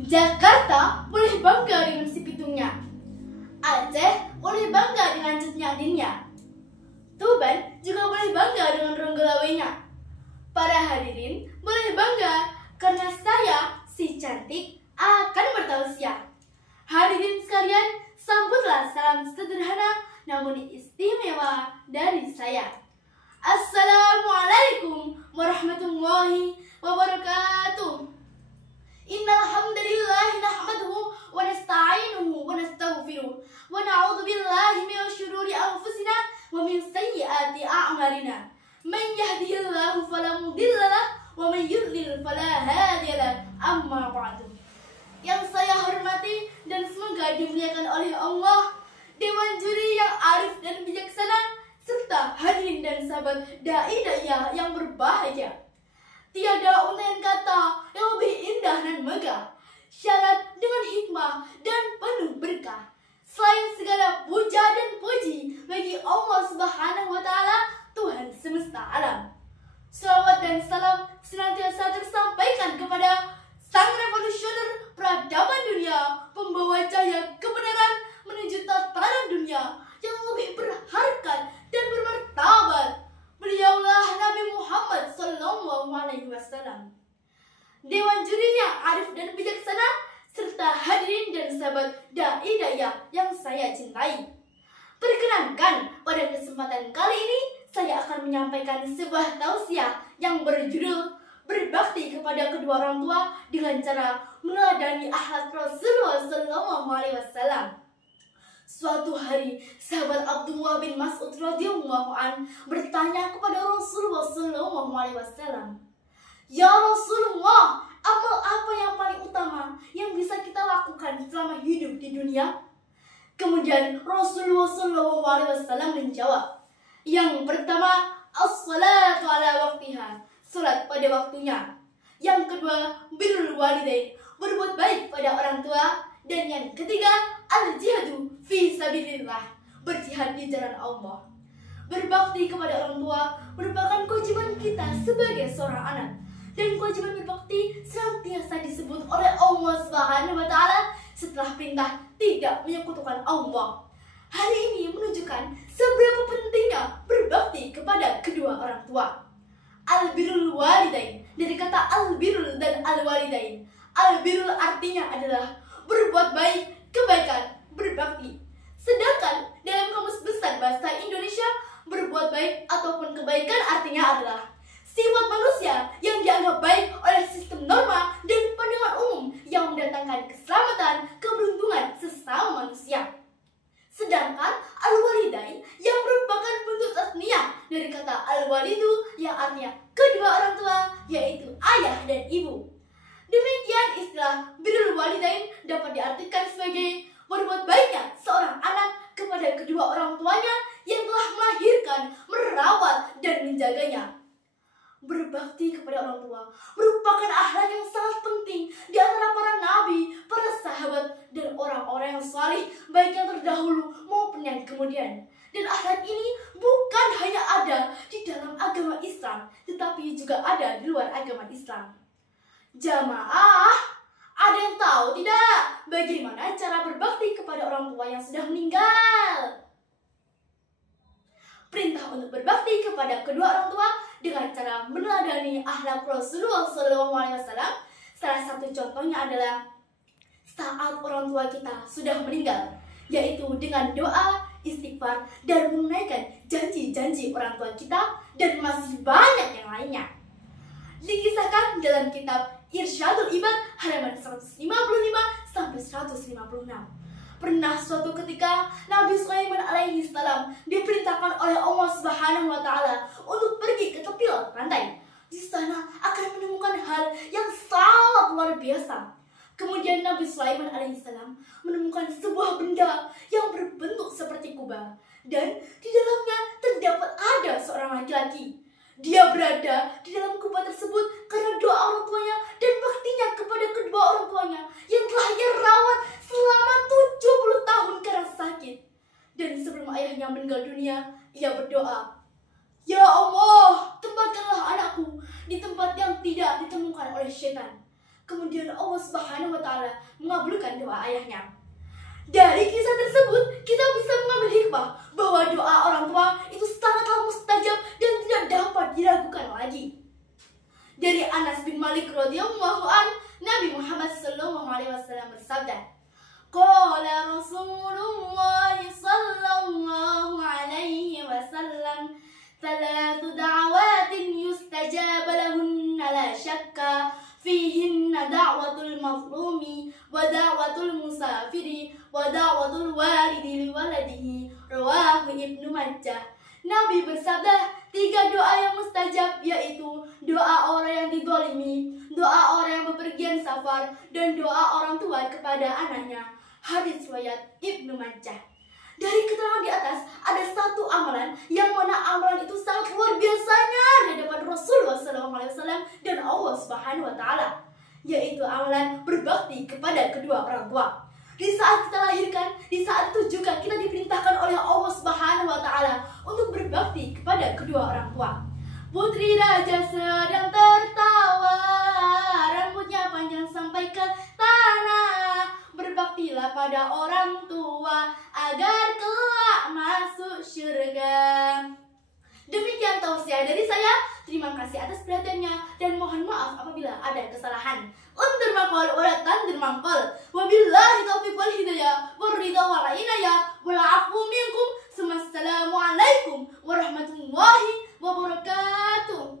Jakarta boleh bangga dengan si pitungnya. Aceh boleh bangga dengan catnya adinnya. Tuban juga boleh bangga dengan ronggolawenya. Para hadirin boleh bangga karena saya, si cantik, akan bertausiah. Hadirin sekalian, sambutlah salam sederhana namun istimewa dari saya. Assalamualaikum warahmatullahi wabarakatuh. Innal hamdalillah nahmaduhu wa nasta'inuhu wa nastaghfiruh wa na'udzu billahi minasy syururi anfusina wa min sayyiati a'malina. Man yahdihillahu fala mudilla lahu wa man yudlil fala hadiya lahu. Amma ba'du. Yang saya hormati dan semoga dimuliakan oleh Allah, Dewan Juri yang arif dan bijaksana, serta hadirin dan sahabat dai-dai yang berbahagia. Tiada untaian kata yang lebih indah dan megah, syarat dengan hikmah dan penuh berkah. Selain segala puja dan puji bagi Allah Subhanahu wa Ta'ala, Tuhan semesta alam. Salawat dan salam senantiasa tersampaikan kepada Sang Revolusioner Peradaban Dunia, pembawa cahaya kebenaran menuju tatanan dunia yang lebih berharkat dan bermartabat. Beliaulah Nabi Muhammad SAW. Dewan Juri yang arif dan bijaksana, serta hadirin dan sahabat dai-dai yang saya cintai. Perkenankan, pada kesempatan kali ini saya akan menyampaikan sebuah tausiah yang berjudul berbakti kepada kedua orang tua dengan cara meneladani akhlak Rasulullah SAW. Suatu hari, sahabat Abdullah bin Mas'ud radhiyallahu an bertanya kepada Rasulullah SAW, "Ya Rasulullah, amal apa yang paling utama yang bisa kita lakukan selama hidup di dunia?" Kemudian Rasulullah SAW menjawab, "Yang pertama, as-salatu ala waktiha, salat pada waktunya. Yang kedua, birrul walidain, berbuat baik pada orang tua. Dan yang ketiga, al-jihadu fi sabilillah, berjihad di jalan Allah." Berbakti kepada orang tua merupakan kewajiban kita sebagai seorang anak, dan kewajiban berbakti senantiasa disebut oleh Allah Subhanahu wa Ta'ala setelah perintah tidak menyekutukan Allah. Hal ini menunjukkan seberapa pentingnya berbakti kepada kedua orang tua. Al-birrul walidain, dari kata al-birrul dan al-walidain. Al-birrul artinya adalah berbuat baik, kebaikan, berbakti. Sedangkan dalam Kamus Besar Bahasa Indonesia, berbuat baik ataupun kebaikan artinya adalah sifat manusia yang dianggap baik oleh sistem norma dan pandangan umum yang mendatangkan keselamatan, keberuntungan sesama manusia. Sedangkan al-walidain yang merupakan bentuk tasniyah dari kata al-walidu yang artinya kedua orang tua, yaitu ayah dan ibu. Demikian istilah birrul walidain dapat diartikan sebagai berbuat baiknya seorang anak kepada kedua orang tuanya yang telah melahirkan, merawat, dan menjaganya. Berbakti kepada orang tua merupakan akhlak yang sangat penting di antara para nabi, para sahabat, dan orang-orang yang salih, baik yang terdahulu maupun yang kemudian. Dan akhlak ini bukan hanya ada di dalam agama Islam, tetapi juga ada di luar agama Islam. Jamaah, ada yang tahu tidak bagaimana cara berbakti kepada orang tua yang sudah meninggal? Perintah untuk berbakti kepada kedua orang tua dengan cara meneladani akhlak Rasulullah SAW. Salah satu contohnya adalah saat orang tua kita sudah meninggal, yaitu dengan doa, istighfar, dan menunaikan janji-janji orang tua kita, dan masih banyak yang lainnya. Dikisahkan dalam kitab Irsyadul Ibad halaman 155 sampai 156. Pernah suatu ketika Nabi Sulaiman alaihi salam diperintahkan oleh Allah Subhanahu wa Ta'ala untuk pergi ke tepi laut pantai. Di sana akan menemukan hal yang sangat luar biasa. Kemudian Nabi Sulaiman alaihi salam menemukan sebuah benda yang berbentuk seperti kubah, dan di dalamnya terdapat ada seorang laki-laki. Dia berada di dalam kubah tersebut karena doa orang tuanya dan baktinya kepada kedua orang tuanya yang telah ia rawat selama 70 tahun karena sakit. Dan sebelum ayahnya meninggal dunia, ia berdoa, "Ya Allah, tempatkanlah anakku di tempat yang tidak ditemukan oleh syaitan." Kemudian Allah Subhanahu wa Ta'ala mengabulkan doa ayahnya. Dari kisah tersebut kita bisa mengambil hikmah bahwa doa orang tua itu sangatlah mustajab dan tidak dapat diragukan lagi. Dari Anas bin Malik radhiyallahu an, Nabi Muhammad sallallahu alaihi wasallam bersabda, qala Rasulullah sallallahu alaihi wasallam, thalathu da'awatin yustajaba lahunna la syakka fihinna da'watul mazlumi wa da'watul musafiri wa da'watul walidi liwaladihi, rawahu Ibnu Majah. Nabi bersabda, 3 doa yang mustajab, yaitu doa orang yang dizalimi, doa orang yang bepergian safar, dan doa orang tua kepada anaknya. Hadis riwayat Ibnu Majah. Dari keterangan di atas ada satu amalan yang mana amalan itu sangat luar biasanya di hadapan Rasulullah SAW dan Allah Subhanahu wa Ta'ala, yaitu amalan berbakti kepada kedua orang tua. Di saat kita lahirkan, di saat itu juga kita diperintahkan oleh Allah Subhanahu wa Ta'ala untuk berbakti kepada kedua orang tua. Putri raja sedang tertawa, rambutnya panjang sampai ke tanah. Berbaktilah pada orang tua agar kelak masuk surga. Demikian tausiah dari saya. Terima kasih atas perhatiannya dan mohon maaf apabila ada kesalahan. Undur maqal wa la tandur maqal. Wabillahi taufiq wal hidayah wal ridha wal inayah wal afu minkum. Assalamualaikum warahmatullahi wabarakatuh.